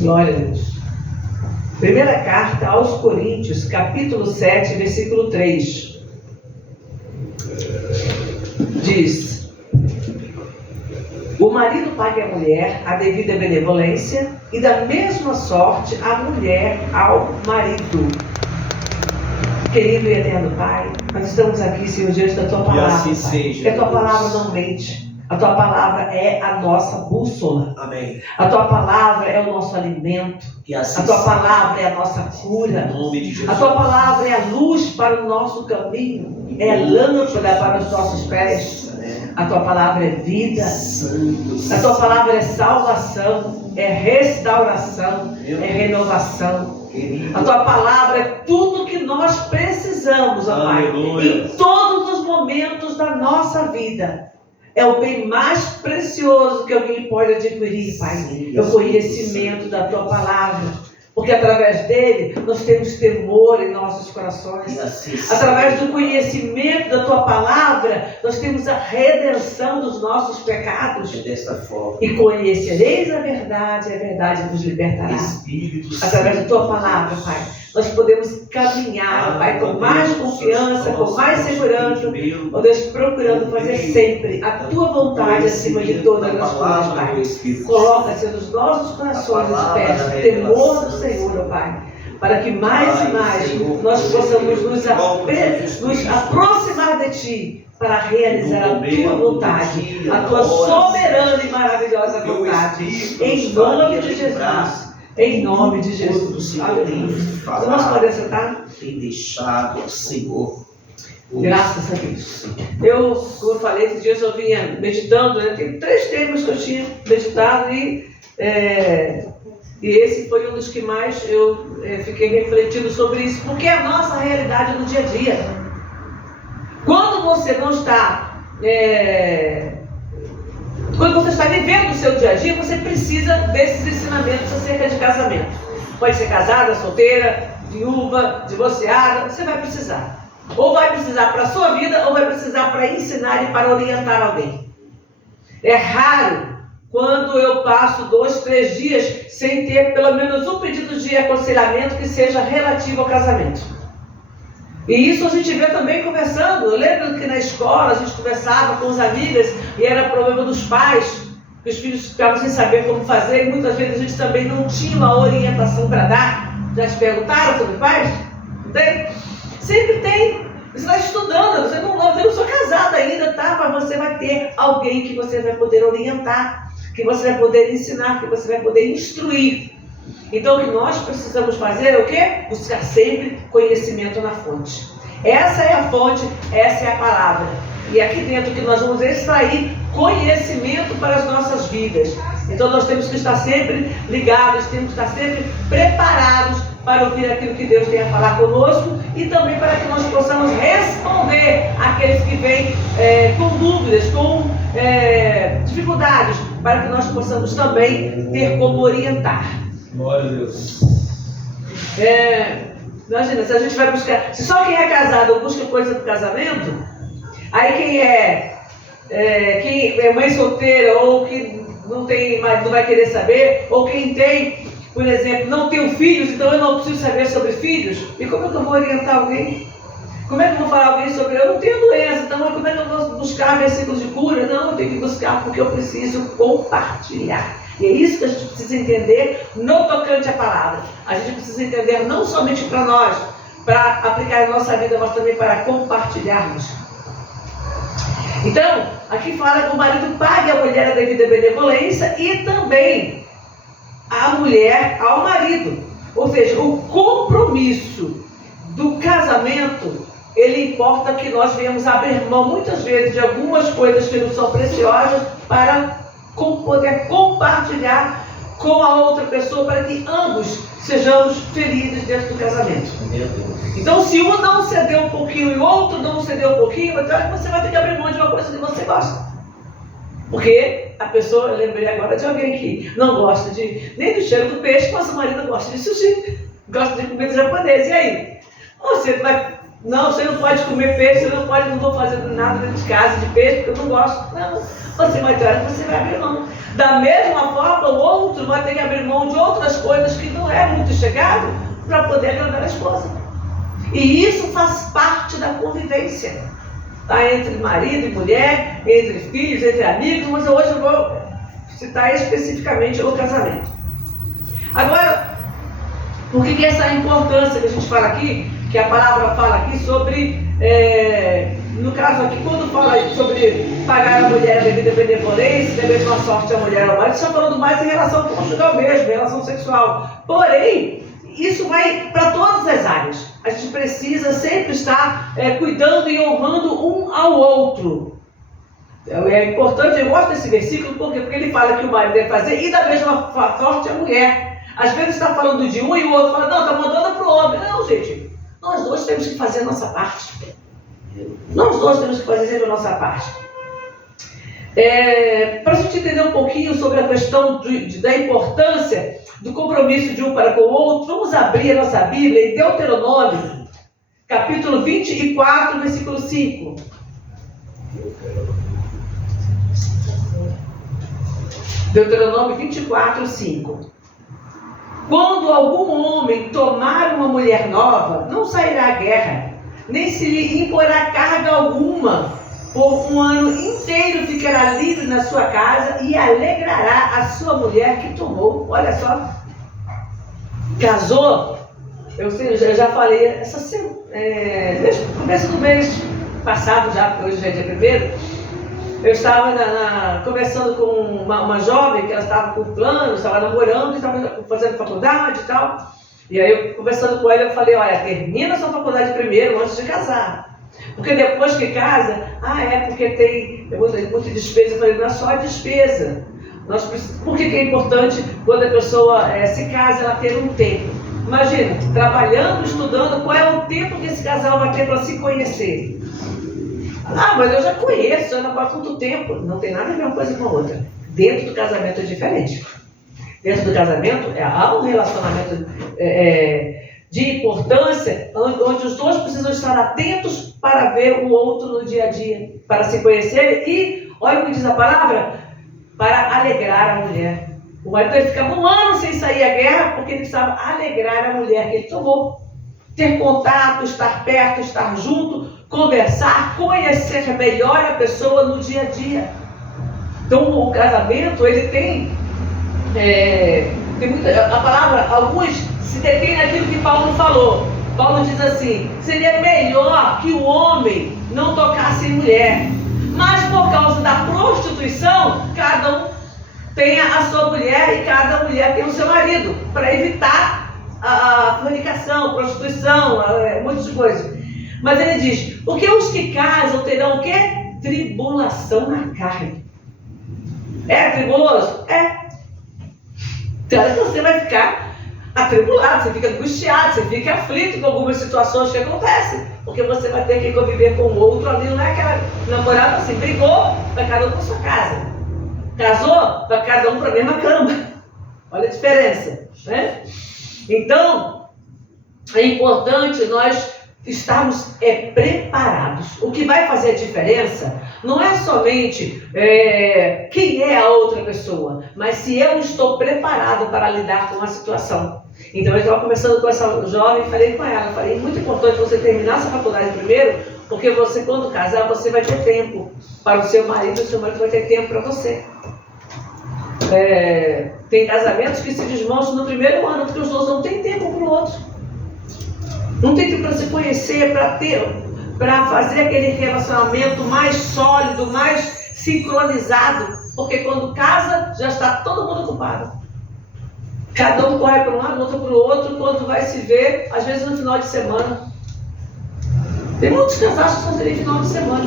Glória a Deus. Primeira carta aos Coríntios, capítulo 7, versículo 3. Diz: o marido pague à mulher a devida benevolência e da mesma sorte a mulher ao marido. Querido e eterno Pai, nós estamos aqui, Senhor, diante da Tua palavra. Assim seja, que a Tua palavra não mente. A Tua palavra é a nossa bússola. Amém. A Tua palavra é o nosso alimento. E assim A Tua palavra é a nossa cura. Em nome de Jesus. A Tua palavra é a luz para o nosso caminho. É a lâmpada para os nossos pés. A Tua palavra é vida. A Tua palavra é salvação. É restauração. É renovação. A Tua palavra é tudo que nós precisamos, ó Pai. Em todos os momentos da nossa vida. É o bem mais precioso que alguém pode adquirir, Pai. É o conhecimento da Tua palavra. Porque através dele nós temos temor em nossos corações. Através do conhecimento da Tua palavra, nós temos a redenção dos nossos pecados. Desta forma. E conhecereis a verdade vos libertará. Através da Tua palavra, Pai, nós podemos caminhar, Pai, com mais confiança, com mais segurança, ó Deus, procurando fazer sempre a Tua vontade acima de todas as coisas, Pai. Coloca-se nos nossos corações, eu te peço, temor do Senhor, ó Pai, para que mais e mais nós possamos nos aproximar de Ti, para realizar a Tua vontade, a Tua soberana e maravilhosa vontade, em nome de Jesus. Em nome de Jesus. Aleluia. Nós podemos sentar? Tem deixado, Senhor. Graças a Deus. Eu, como eu falei, esses dias eu vinha meditando, né? Tem 3 temas que eu tinha meditado e esse foi um dos que mais eu fiquei refletindo sobre isso, porque é a nossa realidade no dia a dia. Quando você não está... Quando você está vivendo o seu dia a dia, você precisa desses ensinamentos acerca de casamento. Pode ser casada, solteira, viúva, divorciada, você vai precisar. Ou vai precisar para a sua vida, ou vai precisar para ensinar e para orientar alguém. É raro quando eu passo 2, 3 dias sem ter pelo menos um pedido de aconselhamento que seja relativo ao casamento. E isso a gente vê também conversando. Eu lembro que na escola a gente conversava com as amigas e era problema dos pais, que os filhos ficavam sem saber como fazer e muitas vezes a gente também não tinha uma orientação para dar. Já te perguntaram sobre pais? Não tem? Sempre tem. Você está estudando, eu não sou casada ainda, tá? Mas você vai ter alguém que você vai poder orientar, que você vai poder ensinar, que você vai poder instruir. Então o que nós precisamos fazer é o quê? Buscar sempre conhecimento na fonte. Essa é a fonte, essa é a palavra. E aqui dentro que nós vamos extrair conhecimento para as nossas vidas. Então nós temos que estar sempre ligados, temos que estar sempre preparados para ouvir aquilo que Deus tem a falar conosco e também para que nós possamos responder àqueles que vêm com dúvidas, com dificuldades, para que nós possamos também ter como orientar. Glória a Deus. Imagina, se a gente vai buscar, se só quem é casado busca coisa do casamento, aí quem é mãe solteira ou que não tem, não vai querer saber, ou quem tem, por exemplo, não tem filhos, então eu não preciso saber sobre filhos, e como é que eu vou orientar alguém? Como é que eu vou falar a alguém sobre, eu não tenho doença, então como é que eu vou buscar versículos de cura? Não, eu tenho que buscar porque eu preciso compartilhar. E é isso que a gente precisa entender no tocante à palavra. A gente precisa entender não somente para nós, para aplicar em nossa vida, mas também para compartilharmos. Então, aqui fala que o marido pague a mulher a devida benevolência e também a mulher ao marido. Ou seja, o compromisso do casamento, ele importa que nós venhamos abrir mão muitas vezes de algumas coisas que nos são preciosas para poder compartilhar com a outra pessoa para que ambos sejamos felizes dentro do casamento. Então, se um não ceder um pouquinho e o outro não ceder um pouquinho, então você vai ter que abrir mão de uma coisa que você gosta. Porque a pessoa, eu lembrei agora de alguém que não gosta nem do cheiro do peixe, mas o marido gosta de sushi, gosta de comida japonesa. E aí? Você vai Não, você não pode comer peixe, você não pode, não vou fazer nada dentro de casa de peixe, porque eu não gosto. Não, você vai ter hora que você vai abrir mão. Da mesma forma, o outro vai ter que abrir mão de outras coisas que não é muito chegado para poder agradar a esposa. E isso faz parte da convivência, tá? Entre marido e mulher, entre filhos, entre amigos, mas hoje eu vou citar especificamente o casamento. Agora, por que essa importância que a gente fala aqui, que a palavra fala aqui sobre, no caso aqui, quando fala sobre pagar a mulher a devida benevolência, da mesma sorte a mulher ao marido, está falando mais em relação conjugal mesmo, em relação sexual. Porém, isso vai para todas as áreas. A gente precisa sempre estar cuidando e honrando um ao outro. É importante, eu gosto desse versículo, porque ele fala que o marido deve fazer, e da mesma sorte a mulher. Às vezes está falando de um e o outro fala, não, está mandando para o homem. Não, gente, nós dois temos que fazer a nossa parte. Nós dois temos que fazer a nossa parte. Para a gente entender um pouquinho sobre a questão da importância do compromisso de um para com o outro, vamos abrir a nossa Bíblia em Deuteronômio, capítulo 24, versículo 5. Deuteronômio 24, 5. Quando algum homem tomar uma mulher nova, não sairá à guerra, nem se lhe imporá carga alguma. Por um ano inteiro ficará livre na sua casa e alegrará a sua mulher que tomou. Olha só, casou, eu já falei, desde o começo do mês passado, já, porque hoje já é dia 1º, eu estava conversando com uma jovem que ela estava com planos, estava namorando, estava fazendo faculdade e tal. E aí eu conversando com ela, eu falei, olha, termina a sua faculdade primeiro antes de casar. Porque depois que casa, porque tem muita despesa. Eu falei, não é só a despesa. Por que é importante quando a pessoa se casa, ela ter um tempo? Imagina, trabalhando, estudando, qual é o tempo que esse casal vai ter para se conhecer? Mas eu já conheço, eu não gosto muito tempo. Não tem nada a ver uma coisa com a outra. Dentro do casamento é diferente. Dentro do casamento há um relacionamento de importância, onde os dois precisam estar atentos para ver o outro no dia a dia, para se conhecerem e, olha o que diz a palavra, para alegrar a mulher. O marido ficava um ano sem sair à guerra porque ele precisava alegrar a mulher que ele tomou. Ter contato, estar perto, estar junto, conversar, conhecer melhor a pessoa no dia a dia. Então o casamento, ele tem muita, a palavra, alguns se detêm naquilo que Paulo falou. Paulo diz assim, seria melhor que o homem não tocasse em mulher, mas por causa da prostituição, cada um tenha a sua mulher e cada mulher tem o seu marido, para evitar a fornicação, prostituição, muitas coisas. Mas ele diz, porque os que casam terão o quê? Tribulação na carne. É tribuloso? É. Então você vai ficar atribulado, você fica angustiado, você fica aflito com algumas situações que acontecem, porque você vai ter que conviver com o outro ali, não é aquela namorada assim, brigou, vai cada um para sua casa. Casou, vai cada um para a mesma cama. Olha a diferença, né? Então, é importante nós estarmos preparados. O que vai fazer a diferença não é somente quem é a outra pessoa, mas se eu estou preparado para lidar com a situação. Então eu estava conversando com essa jovem e falei com ela, falei, muito importante você terminar essa faculdade primeiro, porque você, quando casar, você vai ter tempo para o seu marido vai ter tempo para você. Tem casamentos que se desmancham no primeiro ano, porque os dois não têm tempo um para o outro. Não tem tempo para se conhecer, para fazer aquele relacionamento mais sólido, mais sincronizado, porque quando casa, já está todo mundo ocupado. Cada um corre para um lado, outro para o outro, quando vai se ver, às vezes no final de semana. Tem muitos casais que fazem final de semana,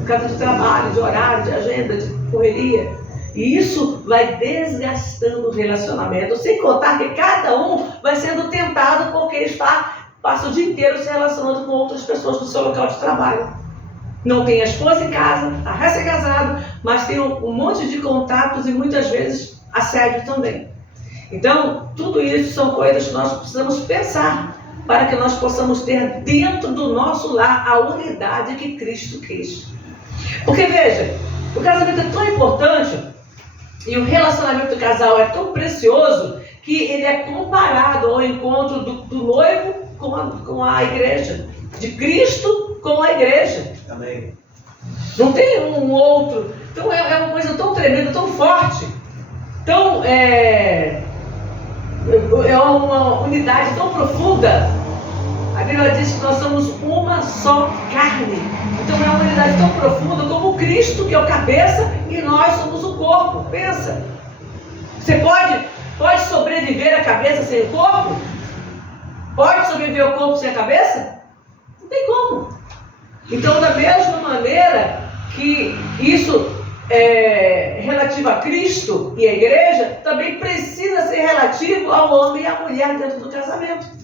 por causa de trabalho, de horário, de agenda, de correria. E isso vai desgastando o relacionamento, sem contar que cada um vai sendo tentado porque passa o dia inteiro se relacionando com outras pessoas no seu local de trabalho. Não tem a esposa em casa, está recém-casado, mas tem um monte de contatos e muitas vezes assédio também. Então, tudo isso são coisas que nós precisamos pensar para que nós possamos ter dentro do nosso lar a unidade que Cristo quis. Porque veja, o casamento é tão importante e o relacionamento do casal é tão precioso que ele é comparado ao encontro do noivo com a igreja, de Cristo com a igreja. Amém. Não tem um outro. Então é uma coisa tão tremenda, tão forte, tão é uma unidade tão profunda. A Bíblia diz que nós somos uma só carne. Então é uma unidade tão profunda como Cristo, que é o cabeça, e nós somos o corpo. Pensa. Você pode sobreviver a cabeça sem o corpo? Pode sobreviver o corpo sem a cabeça? Não tem como. Então, da mesma maneira que isso é relativo a Cristo e a igreja, também precisa ser relativo ao homem e à mulher dentro do casamento.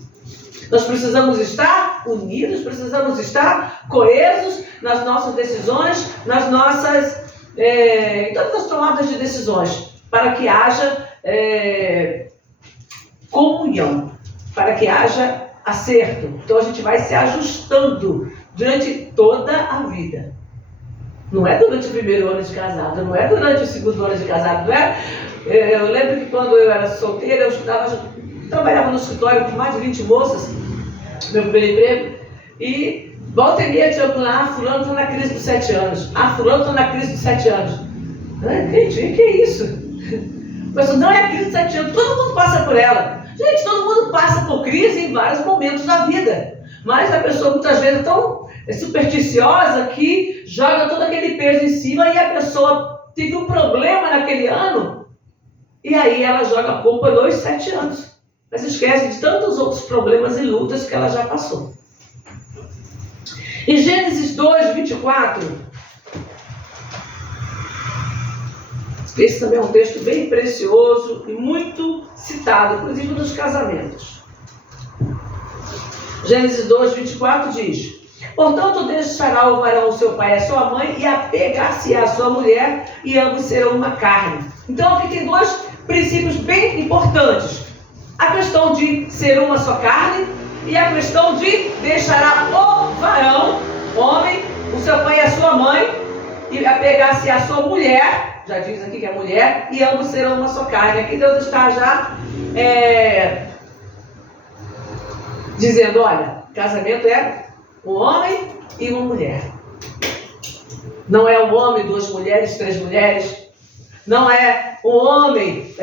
Nós precisamos estar unidos, precisamos estar coesos nas nossas decisões, nas nossas, em todas as tomadas de decisões, para que haja comunhão, para que haja acerto. Então a gente vai se ajustando durante toda a vida. Não é durante o primeiro ano de casado, não é durante o segundo ano de casado, não é? Eu lembro que quando eu era solteira, eu trabalhava no escritório com mais de 20 moças, meu primeiro emprego, e volta e meia tinha lá, fulano está na crise dos 7 anos. Fulano está na crise dos 7 anos. Gente, o que é isso? Mas não é a crise dos 7 anos, todo mundo passa por ela. Gente, todo mundo passa por crise em vários momentos da vida. Mas a pessoa muitas vezes é tão supersticiosa que joga todo aquele peso em cima e a pessoa teve um problema naquele ano e aí ela joga a culpa nos 7 anos. Mas esquece de tantos outros problemas e lutas que ela já passou. Em Gênesis 2, 24, esse também é um texto bem precioso e muito citado, inclusive nos casamentos. Gênesis 2, 24 diz: portanto, deixará o varão o seu pai e a sua mãe e apegar-se-á a sua mulher e ambos serão uma carne. Então aqui tem dois princípios bem importantes. A questão de ser uma só carne e a questão de deixará o varão, homem, o seu pai e a sua mãe e apegar-se à sua mulher, já diz aqui que é mulher, e ambos serão uma só carne. Aqui Deus está já dizendo, olha, casamento é um homem e uma mulher. Não é um homem, 2 mulheres, 3 mulheres. Não é um homem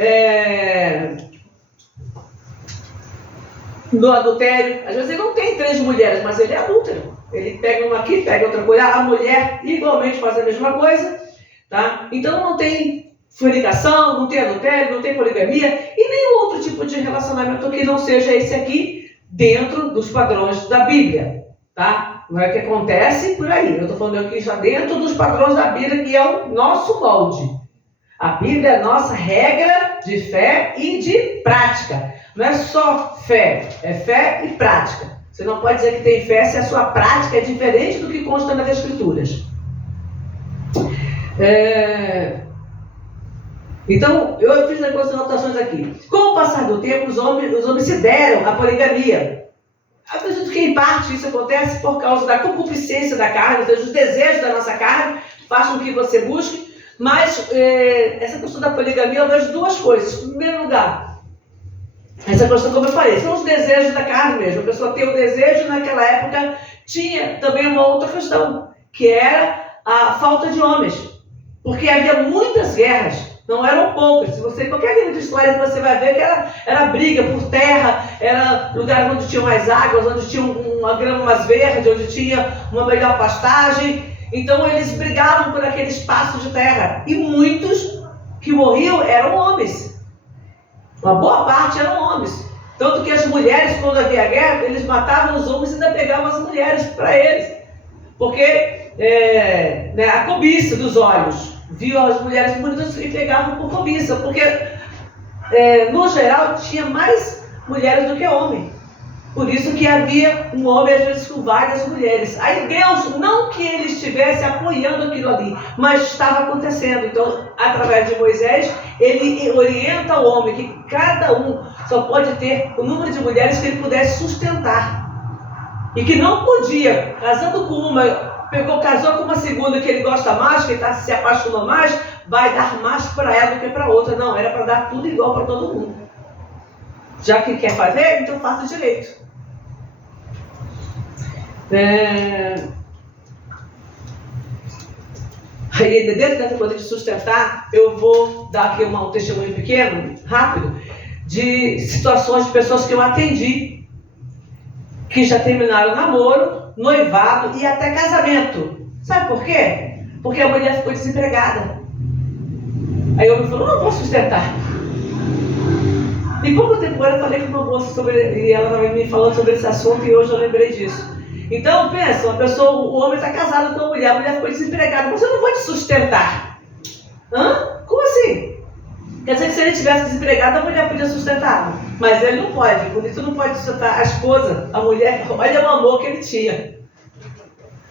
no adultério. Às vezes ele não tem 3 mulheres, mas ele é adúltero. Ele pega uma aqui, pega outra coisa. A mulher igualmente faz a mesma coisa. Tá? Então não tem fornicação, não tem adultério, não tem poligamia e nenhum outro tipo de relacionamento que não seja esse aqui dentro dos padrões da Bíblia. Tá? Não é que acontece por aí. Eu estou falando aqui já dentro dos padrões da Bíblia, que é o nosso molde. A Bíblia é a nossa regra de fé e de prática. Não é só fé, é fé e prática. Você não pode dizer que tem fé se a sua prática é diferente do que consta nas Escrituras. Então, eu fiz algumas anotações aqui. Com o passar do tempo, os homens se deram à poligamia. Acredito que em parte isso acontece por causa da concupiscência da carne, ou seja, os desejos da nossa carne façam que você busque. Mas essa questão da poligamia, eu vejo 2 coisas. Em primeiro lugar, essa questão, como eu falei, são os desejos da carne mesmo. A pessoa tem o desejo, naquela época tinha também uma outra questão, que era a falta de homens. Porque havia muitas guerras, não eram poucas. Se você, qualquer livro de história que você vai ver que era briga por terra, era lugares onde tinha mais águas, onde tinha uma grama mais verde, onde tinha uma melhor pastagem. Então eles brigavam por aquele espaço de terra. E muitos que morriam eram homens. Uma boa parte eram homens. Tanto que as mulheres, quando havia guerra, eles matavam os homens e ainda pegavam as mulheres para eles. Porque a cobiça dos olhos. Viam as mulheres bonitas e pegavam por cobiça. Porque, no geral, tinha mais mulheres do que homens. Por isso que havia um homem, às vezes, com várias mulheres. Aí Deus, não que ele estivesse apoiando aquilo ali, mas estava acontecendo. Então, através de Moisés, ele orienta o homem que cada um só pode ter o número de mulheres que ele pudesse sustentar. E que não podia, casando com uma, casou com uma segunda que ele gosta mais, que se apaixonou mais, vai dar mais para ela do que para outra. Não, era para dar tudo igual para todo mundo. Já que quer fazer, então faça direito. Aí, dentro dessa coisa de sustentar, eu vou dar aqui um testemunho pequeno, rápido, de situações de pessoas que eu atendi, que já terminaram namoro, noivado e até casamento. Sabe por quê? Porque a mulher ficou desempregada. Aí eu me falou, não vou sustentar. E pouco tempo agora eu falei com uma moça e ela estava me falando sobre esse assunto e hoje eu lembrei disso. Então, pensa, o homem está casado com a mulher ficou desempregada, mas eu não vou te sustentar. Como assim? Quer dizer que se ele tivesse desempregado, a mulher podia sustentá-lo. Mas ele não pode, por isso não pode sustentar a esposa, a mulher, olha o amor que ele tinha.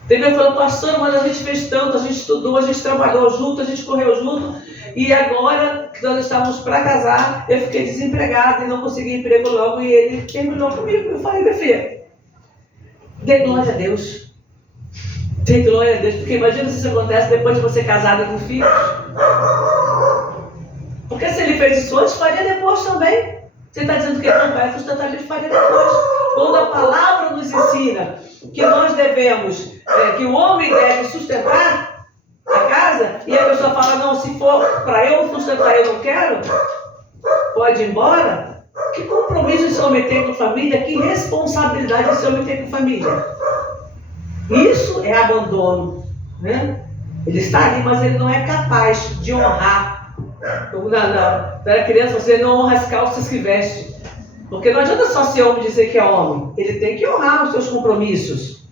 Entendeu? Falou, pastor, mas a gente fez tanto, a gente estudou, a gente trabalhou junto, a gente correu junto, e agora que nós estávamos para casar, eu fiquei desempregada e não consegui emprego logo, e ele terminou comigo. Eu falei, meu filho, dê glória a Deus. Dê glória a Deus, porque imagina se isso acontece depois de você casada com filhos. Porque se ele fez isso antes, faria depois também. Você está dizendo que ele não vai sustentar, ele faria depois. Quando a palavra nos ensina que nós devemos, que o homem deve sustentar a casa, e a pessoa fala, não, se for para eu sustentar, eu não quero, pode ir embora. Que compromisso esse homem tem com família? Que responsabilidade esse homem tem com família? Isso é abandono, né? Ele está ali, mas ele não é capaz de honrar. Quando era criança, você não honra as calças que veste. Porque não adianta só ser homem dizer que é homem. Ele tem que honrar os seus compromissos.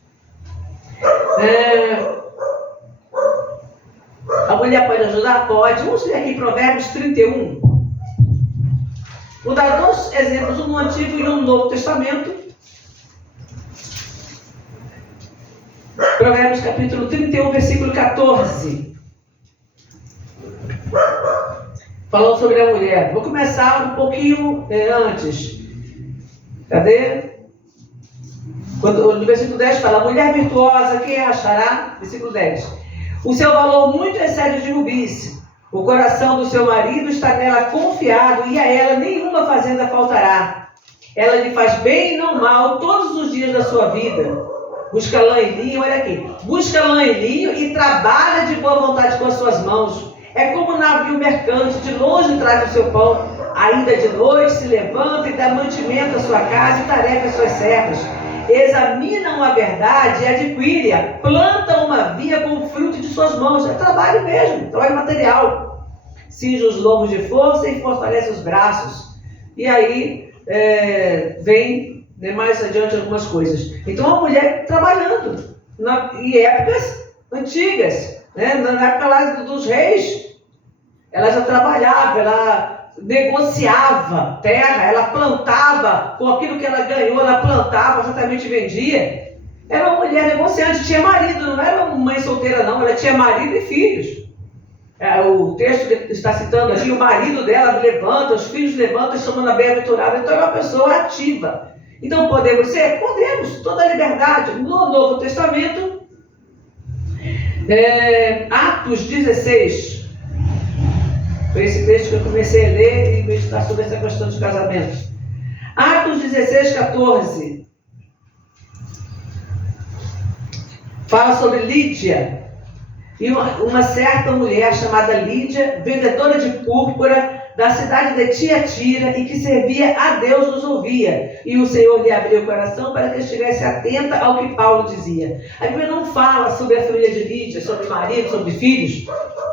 A mulher pode ajudar? Pode. Vamos ler aqui Provérbios 31. Vou dar dois exemplos, um no Antigo e um no Novo Testamento. Provérbios capítulo 31, versículo 14. Falando sobre a mulher. Vou começar um pouquinho antes. Cadê? No versículo 10 fala, a mulher virtuosa, quem a achará? Versículo 10. O seu valor muito excede o de rubis. O coração do seu marido está nela confiado e a ela nenhuma fazenda faltará. Ela lhe faz bem e não mal todos os dias da sua vida. Busca lã e linho, olha aqui. Busca lã e linho e trabalha de boa vontade com as suas mãos. É como um navio mercante, de longe traz o seu pão. Ainda de noite se levanta e dá mantimento à sua casa e tarefa às suas servas. Examinam a verdade e adquire-a. Plantam uma via com o fruto de suas mãos. É trabalho mesmo, trabalho material. Cinge os lombos de força e fortalece os braços. E aí vem mais adiante algumas coisas. Então a mulher trabalhando. Em épocas antigas, né? Na época lá dos reis, ela já trabalhava, ela negociava terra, ela plantava, com aquilo que ela ganhou, ela plantava, exatamente vendia. Era uma mulher negociante, tinha marido, não era uma mãe solteira não, ela tinha marido e filhos. O texto que está citando aqui, o marido dela levanta, os filhos levantam, chamando a bem-aventurada, então é uma pessoa ativa. Então podemos ser? Podemos, toda a liberdade. No Novo Testamento, Atos 16, foi esse texto que eu comecei a ler e meditar sobre essa questão de casamento. Atos 16, 14. Fala sobre Lídia. E uma certa mulher chamada Lídia, vendedora de púrpura da cidade de Tiatira e que servia a Deus, nos ouvia. E o Senhor lhe abriu o coração para que estivesse atenta ao que Paulo dizia. A Bíblia não fala sobre a família de Lídia, sobre marido, sobre filhos,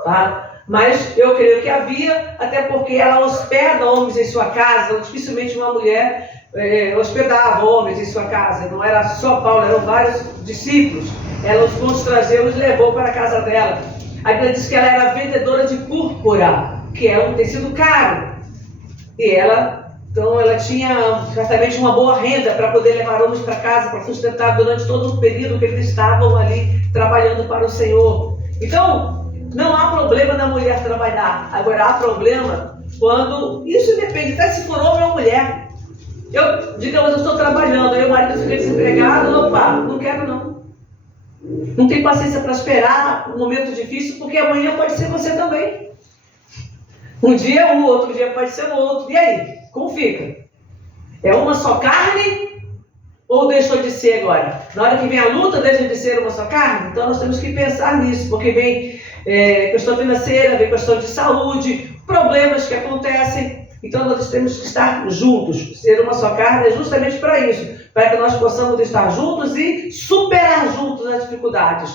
tá? Mas eu creio que havia, até porque ela hospeda homens em sua casa. Dificilmente uma mulher hospedava homens em sua casa. Não era só Paulo, eram vários discípulos. Ela os constrangeu e os levou para a casa dela. A Bíblia diz que ela era vendedora de púrpura, que é um tecido caro. E ela Então ela tinha certamente uma boa renda para poder levar homens para casa, para sustentar durante todo o período que eles estavam ali trabalhando para o Senhor. Então, não há problema da mulher trabalhar. Agora, há problema quando... Isso depende até se for homem ou mulher. Digamos, eu estou trabalhando, aí o marido fica desempregado, opa, não quero não. Não tem paciência para esperar um momento difícil, porque amanhã pode ser você também. Um dia é um, outro dia pode ser o outro. E aí? Como fica? É uma só carne ou deixou de ser agora? Na hora que vem a luta, deixa de ser uma só carne? Então nós temos que pensar nisso, porque vem questão financeira, vem questão de saúde, problemas que acontecem. Então nós temos que estar juntos. Ser uma só carne é justamente para isso, para que nós possamos estar juntos e superar juntos as dificuldades.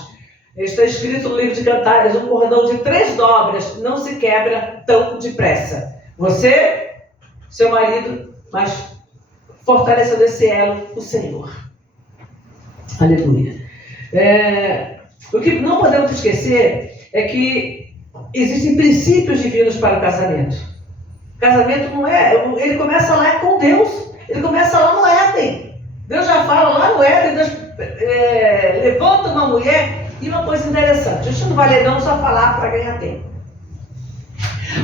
Está escrito no livro de Cantares, um cordão de 3 dobras não se quebra tão depressa. Você, seu marido, mas fortalecendo esse elo, o Senhor. Aleluia. O que não podemos esquecer é que existem princípios divinos para o casamento. O casamento não ele começa lá com Deus. Ele começa lá no Éden. Deus já fala lá no Éden, Deus levanta uma mulher. E uma coisa interessante, a gente não vai ler não, só falar para ganhar tempo.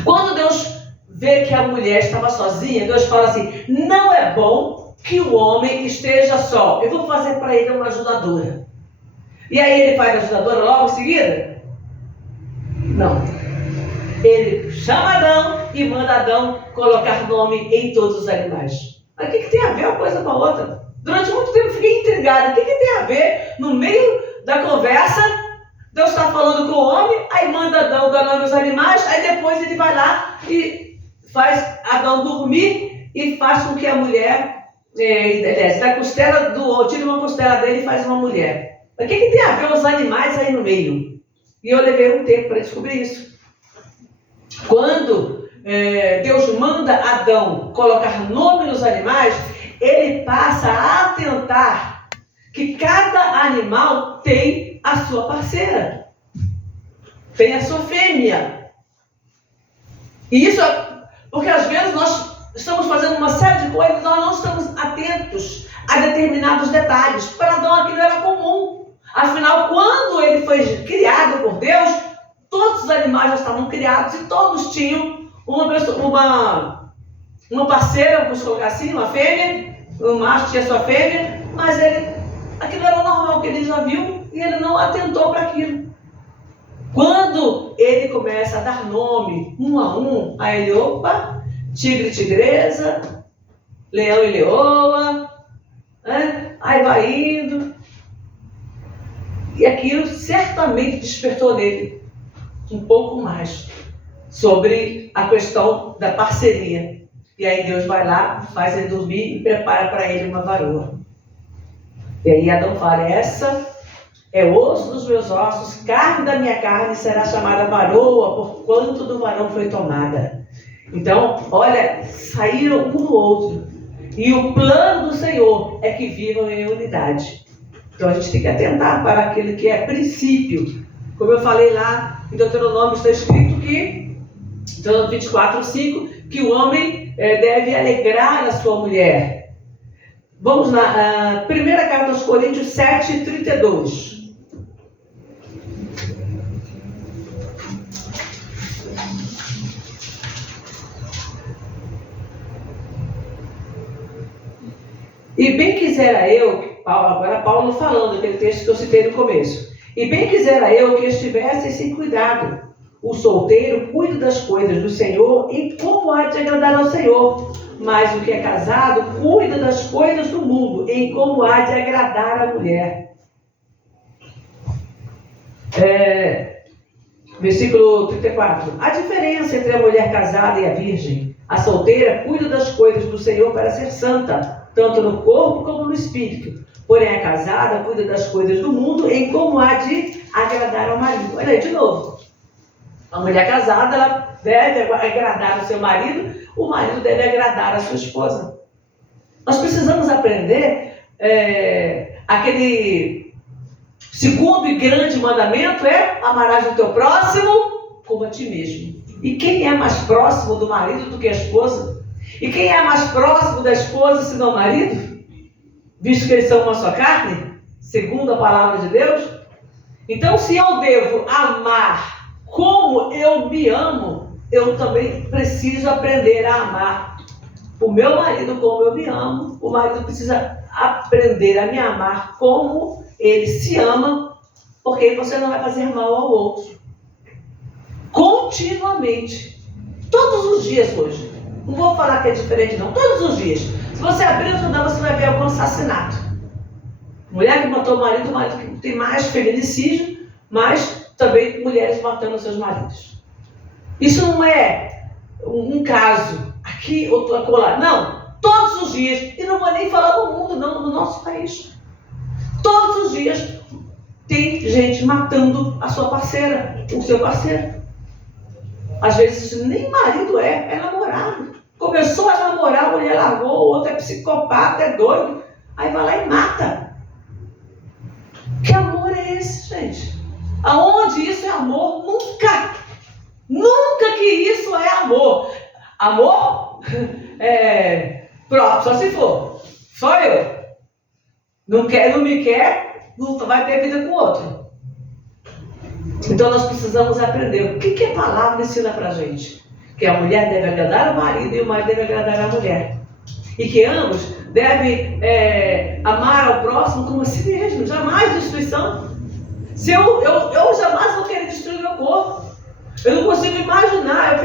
Quando Deus vê que a mulher estava sozinha, Deus fala assim, não é bom que o homem esteja só. Eu vou fazer para ele uma ajudadora. E aí ele faz a ajudadora logo em seguida? Não. Ele chama Adão e manda Adão colocar nome em todos os animais. Mas o que tem a ver uma coisa com a outra? Durante muito tempo eu fiquei intrigada. O que tem a ver no meio da conversa? Deus está falando com o homem, aí manda Adão dar nome aos animais, aí depois ele vai lá e faz Adão dormir e faz com que a mulher, da costela tira uma costela dele e faz uma mulher. Mas o que tem a ver os animais aí no meio? E eu levei um tempo para descobrir isso. Quando Deus manda Adão colocar nome nos animais, ele passa a atentar que cada animal tem a sua parceira, tem a sua fêmea. E isso porque às vezes nós estamos fazendo uma série de coisas, nós não estamos atentos a determinados detalhes. Para Adão aquilo era comum. Afinal, quando ele foi criado por Deus, todos os animais já estavam criados e todos tinham uma parceira, vamos colocar assim, uma fêmea. O macho tinha sua fêmea, mas aquilo era normal, que ele já viu e ele não atentou para aquilo. Quando ele começa a dar nome um a um, aí ele, opa, tigre e tigresa, leão e leoa, aí vai indo. E aquilo certamente despertou nele um pouco mais sobre a questão da parceria. E aí Deus vai lá, faz ele dormir e prepara para ele uma varoa. E aí Adão fala, essa é osso dos meus ossos, carne da minha carne, será chamada varoa, por quanto do varão foi tomada. Então, olha, saíram um do outro. E o plano do Senhor é que vivam em unidade. Então a gente tem que atentar para aquilo que é princípio. Como eu falei lá, em Deuteronômio está escrito que, Deuteronômio 24:5, que o homem deve alegrar a sua mulher. Vamos na primeira carta aos Coríntios 7:32. E bem quisera eu, agora Paulo falando, aquele texto que eu citei no começo. E bem quisera eu que estivesse sem cuidado. O solteiro cuida das coisas do Senhor em como há de agradar ao Senhor. Mas o que é casado cuida das coisas do mundo em como há de agradar a mulher. Versículo 34. A diferença entre a mulher casada e a virgem. A solteira cuida das coisas do Senhor para ser santa, tanto no corpo como no espírito. Porém, a casada cuida das coisas do mundo em como há de agradar ao marido. Olha aí, de novo. A mulher casada, ela deve agradar o seu marido, o marido deve agradar a sua esposa. Nós precisamos aprender aquele segundo e grande mandamento amarás o teu próximo como a ti mesmo. E quem é mais próximo do marido do que a esposa? E quem é mais próximo da esposa, senão o marido? Visto que eles são uma só carne, segundo a palavra de Deus. Então, se eu devo amar como eu me amo, eu também preciso aprender a amar o meu marido como eu me amo. O marido precisa aprender a me amar como ele se ama, porque aí você não vai fazer mal ao outro. Continuamente. Todos os dias hoje. Não vou falar que é diferente não. Todos os dias. Se você abrir o jornal, você vai ver algum assassinato. Mulher que matou o marido que tem mais feminicídio, mas também mulheres matando seus maridos. Isso não é um caso aqui ou acolá. Não. Todos os dias. E não vou nem falar do mundo, não, no nosso país. Todos os dias tem gente matando a sua parceira, o seu parceiro. Às vezes nem marido é namorado. Começou a namorar, a mulher largou, o outro é psicopata, é doido. Aí vai lá e mata. Que amor é esse, gente? Aonde isso é amor? Nunca! Nunca que isso é amor. Amor é próprio, só se for. Só eu. Não quer, não me quer, não vai ter vida com o outro. Então nós precisamos aprender o que a palavra ensina pra gente. Que a mulher deve agradar o marido e o marido deve agradar a mulher. E que ambos devem amar ao próximo como a si mesmo. Jamais destruição. Se eu jamais vou querer destruir meu corpo. Eu não consigo imaginar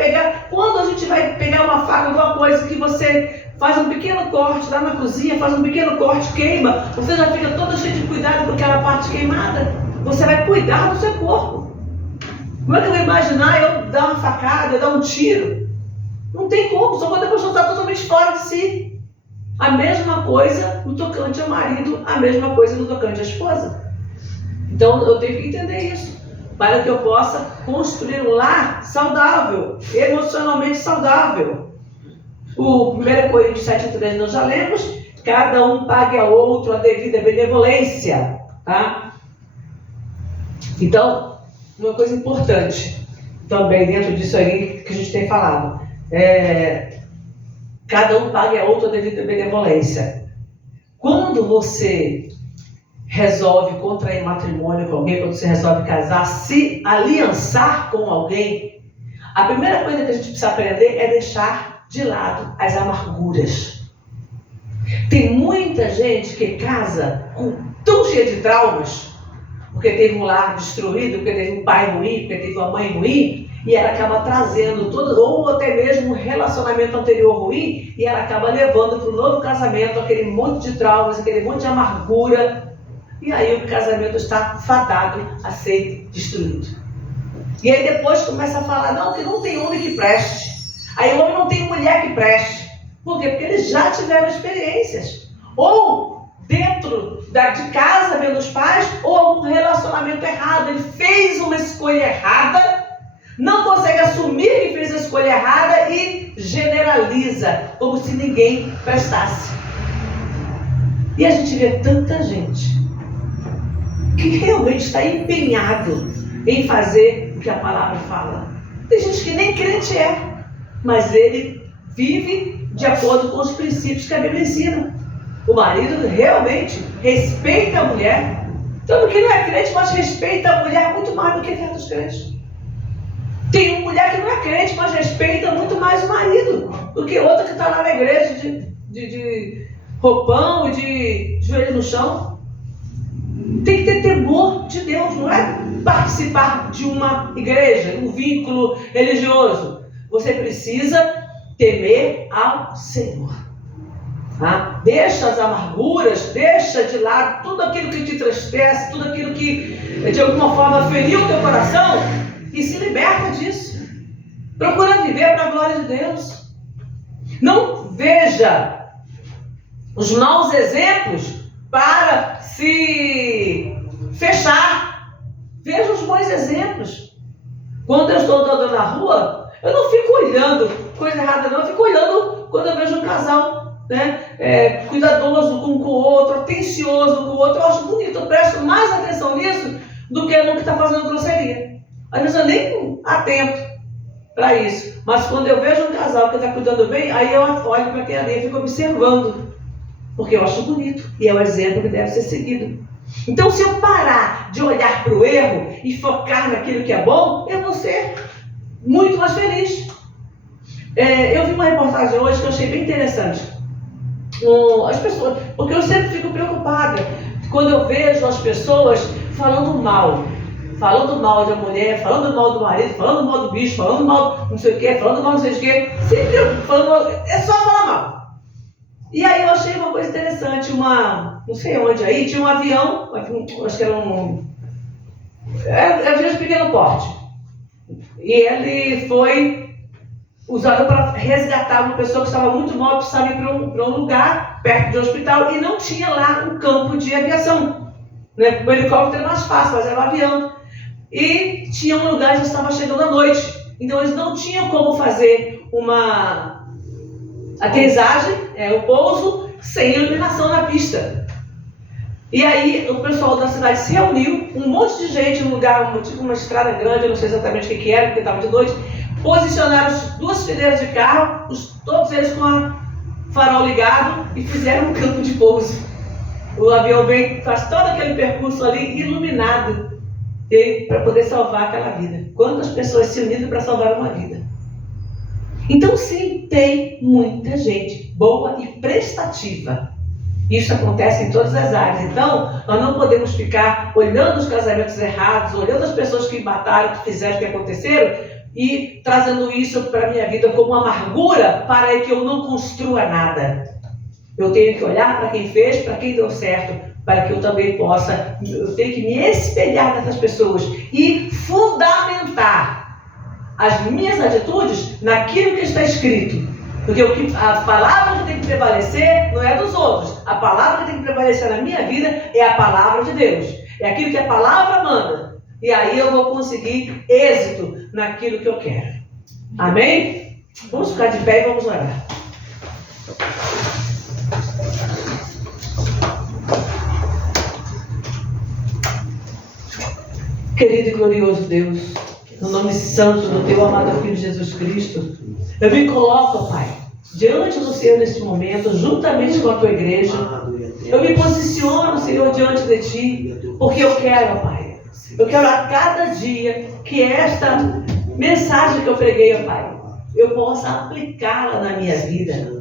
quando a gente vai pegar uma faca, alguma coisa que você faz um pequeno corte lá na cozinha, faz um pequeno corte, queima, você já fica todo cheio de cuidado com aquela parte queimada. Você vai cuidar do seu corpo. Como é que eu vou imaginar eu dar uma facada, eu dar um tiro? Não tem como, só quando a pessoa está totalmente fora de si. A mesma coisa no tocante ao marido, a mesma coisa no tocante à esposa. Então eu tenho que entender isso, para que eu possa construir um lar saudável, emocionalmente saudável. O 1 Coríntios 7,3 nós já lemos, cada um pague ao outro a devida benevolência, tá? Então, uma coisa importante também dentro disso aí que a gente tem falado, cada um pague a outro a devida benevolência. Quando você resolve contrair matrimônio com alguém, quando você resolve casar, se aliançar com alguém, a primeira coisa que a gente precisa aprender é deixar de lado as amarguras. Tem muita gente que casa tão cheia de traumas, porque teve um lar destruído, porque teve um pai ruim, porque teve uma mãe ruim, e ela acaba trazendo ou até mesmo um relacionamento anterior ruim, e ela acaba levando para o novo casamento aquele monte de traumas, aquele monte de amargura, e aí o casamento está fadado a ser destruído. E aí depois começa a falar, não, que não tem homem que preste. Aí o homem não tem mulher que preste. Por quê? Porque eles já tiveram experiências. Ou dentro de casa, vendo os pais, ou algum relacionamento errado. Ele fez uma escolha errada, não consegue assumir que fez a escolha errada e generaliza, como se ninguém prestasse. E a gente vê tanta gente que realmente está empenhado em fazer o que a palavra fala. Tem gente que nem crente é, mas ele vive de acordo com os princípios que a Bíblia ensina. O marido realmente respeita a mulher, tanto que não é crente, mas respeita a mulher muito mais do que certos crentes. Tem uma mulher que não é crente, mas respeita muito mais o marido do que outra que está lá na igreja de roupão e de joelho no chão. Tem que ter temor de Deus, não é participar de uma igreja, um vínculo religioso. Você precisa temer ao Senhor. Tá? Deixa as amarguras, deixa de lado tudo aquilo que te entristece, tudo aquilo que de alguma forma feriu o teu coração e se liberta disso. Procura viver para a glória de Deus. Não veja os maus exemplos para se fechar. Veja os bons exemplos. Quando eu estou andando na rua, eu não fico olhando coisa errada, não. Eu fico olhando quando eu vejo um casal, né, cuidadoso um com o outro, atencioso com o outro. Eu acho bonito, eu presto mais atenção nisso do que no que está fazendo grosseria. Às vezes eu nem atento. para isso. Mas quando eu vejo um casal que está cuidando bem, aí eu olho para aquele ali e fico observando. Porque eu acho bonito. E é o exemplo que deve ser seguido. Então, se eu parar de olhar para o erro e focar naquilo que é bom, eu vou ser muito mais feliz. Eu vi uma reportagem hoje que eu achei bem interessante. As pessoas, porque eu sempre fico preocupada quando eu vejo as pessoas falando mal da mulher, falando mal do marido, falando mal do bicho, falando mal não sei o que, falando mal não sei o que, sempre falando mal, é só falar mal. E aí eu achei uma coisa interessante, não sei onde aí, tinha um avião, acho que era um avião de pequeno porte, e ele foi usado para resgatar uma pessoa que estava muito mal, precisava ir para um lugar perto de um hospital e não tinha lá um campo de aviação. Né? O helicóptero era mais fácil, mas era um avião. E tinha um lugar que já estava chegando à noite. Então eles não tinham como fazer uma aterrissagem, o pouso, sem iluminação na pista. E aí o pessoal da cidade se reuniu, um monte de gente num lugar, tipo uma estrada grande, eu não sei exatamente o que era, porque estava de noite. Posicionaram duas fileiras de carro, todos eles com a farol ligado e fizeram um campo de pouso. O avião vem, faz todo aquele percurso ali iluminado para poder salvar aquela vida. Quantas pessoas se uniram para salvar uma vida? Então sim, tem muita gente boa e prestativa. Isso acontece em todas as áreas. Então, nós não podemos ficar olhando os casamentos errados, olhando as pessoas que mataram, que fizeram, que aconteceram, e trazendo isso para a minha vida como amargura para que eu não construa nada. Eu tenho que olhar para quem fez, para quem deu certo, para que eu também possa, eu tenho que me espelhar nessas pessoas e fundamentar as minhas atitudes naquilo que está escrito. Porque a palavra que tem que prevalecer não é dos outros. A palavra que tem que prevalecer na minha vida é a palavra de Deus. É aquilo que a palavra manda. E aí eu vou conseguir êxito naquilo que eu quero. Amém? Vamos ficar de pé e vamos orar. Querido e glorioso Deus, no nome santo do teu amado Filho Jesus Cristo, eu me coloco, Pai, diante do Senhor neste momento, juntamente com a tua igreja. Eu me posiciono, Senhor, diante de ti, porque eu quero, Pai. Eu quero a cada dia que esta mensagem que eu preguei, Pai, eu possa aplicá-la na minha vida.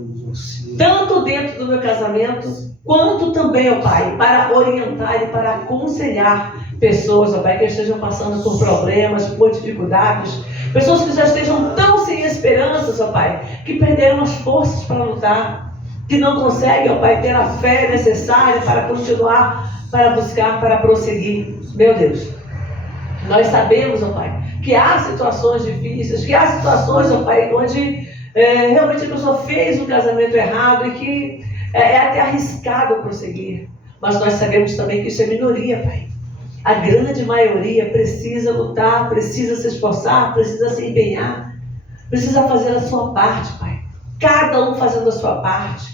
Tanto dentro do meu casamento, quanto também, ó Pai, para orientar e para aconselhar pessoas, ó Pai, que estejam passando por problemas, por dificuldades. Pessoas que já estejam tão sem esperanças, ó Pai, que perderam as forças para lutar, que não conseguem, ó Pai, ter a fé necessária para continuar, para buscar, para prosseguir. Meu Deus, nós sabemos, ó Pai, que há situações difíceis, que há situações, ó Pai, onde realmente a pessoa fez um casamento errado e que é até arriscado prosseguir. Mas nós sabemos também que isso é minoria, Pai. A grande maioria precisa lutar, precisa se esforçar, precisa se empenhar, precisa fazer a sua parte, Pai. Cada um fazendo a sua parte.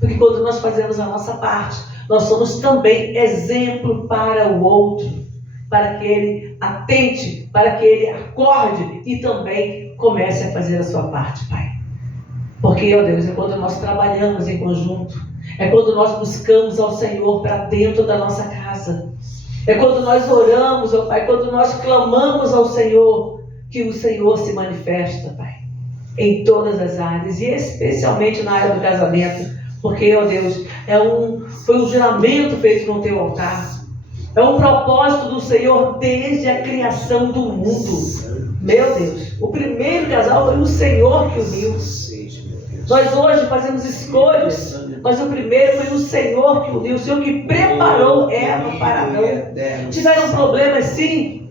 Porque quando nós fazemos a nossa parte, nós somos também exemplo para o outro, para que ele atente, para que ele acorde e também comece a fazer a sua parte, Pai. Porque, ó Deus, é quando nós trabalhamos em conjunto, é quando nós buscamos ao Senhor para dentro da nossa casa, é quando nós oramos, ó Pai, quando nós clamamos ao Senhor, que o Senhor se manifesta, Pai, em todas as áreas, e especialmente na área do casamento, porque, ó Deus, foi um juramento feito no teu altar, é um propósito do Senhor desde a criação do mundo. Meu Deus, o primeiro casal foi o Senhor que uniu. Nós hoje fazemos escolhas, mas o primeiro foi o Senhor que uniu, o Senhor que preparou Eva para Adão. Tiveram problemas, sim,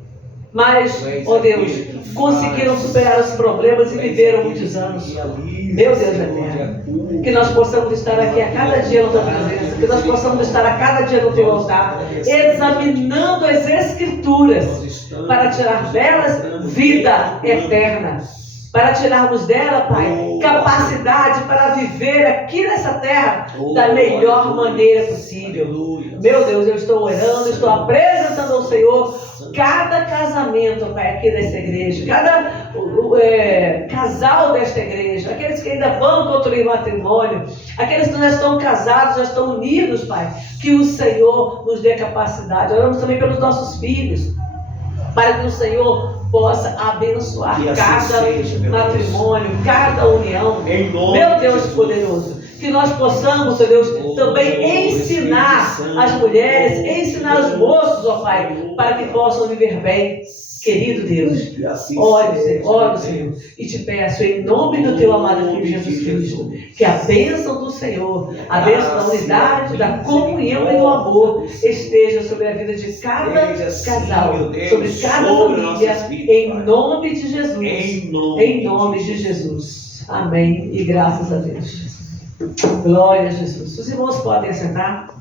mas, ó Deus, conseguiram superar os problemas e viveram muitos anos. Meu Deus eterno, que nós possamos estar aqui a cada dia na tua presença, que nós possamos estar a cada dia no teu altar, examinando as Escrituras, para tirar delas vida eterna. para tirarmos dela, Pai, capacidade para viver aqui nessa terra da melhor maneira possível. Meu Deus, eu estou orando, estou apresentando ao Senhor cada casamento, Pai, aqui dessa igreja, cada casal desta igreja, aqueles que ainda vão construir matrimônio, aqueles que já estão casados, já estão unidos, Pai, que o Senhor nos dê capacidade. Oramos também pelos nossos filhos, para que o Senhor possa abençoar cada matrimônio, cada união. Meu Deus poderoso, que nós possamos, ó Deus, também ensinar as mulheres, ensinar os moços, ó Pai, para que possam viver bem. Querido Deus, oro, Senhor, e te peço em nome do teu amado Filho Jesus Cristo, que a bênção do Senhor, a bênção da unidade, da comunhão e do amor esteja sobre a vida de cada casal, sobre cada família, em nome de Jesus, em nome de Jesus. Amém e graças a Deus. Glória a Jesus. Os irmãos podem sentar.